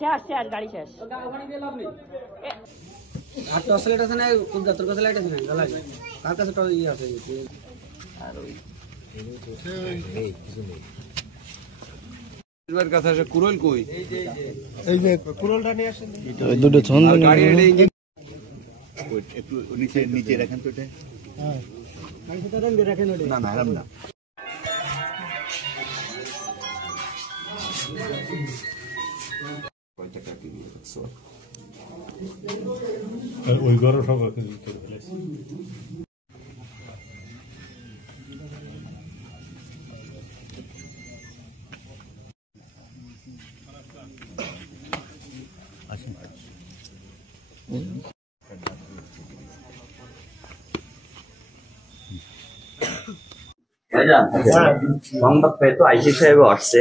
শেষ গাড়ি শেষ আর টর্চ লাইট আছে না কোন তোর কাছে লাইট আছে না জ্বালা কার কাছে টর্চ ইয়ে আছে আর ওই এই কিছু নেই এবার কথা আছে কুরল কই এই যে কুরলটা নিয়ে আসেন ওই দুটো ছন্দ গাড়ি ইঞ্জিন একটু নিচে নিচে রাখেন তো এটা হ্যাঁ গাড়িটা দেন রাখেন ওটা না না হারাম না কয়টা কাটি দিয়েছো ওই গরো সব করে ফেলেছি সংবাদ পেয়ে তো আইসি সাহেব আসছে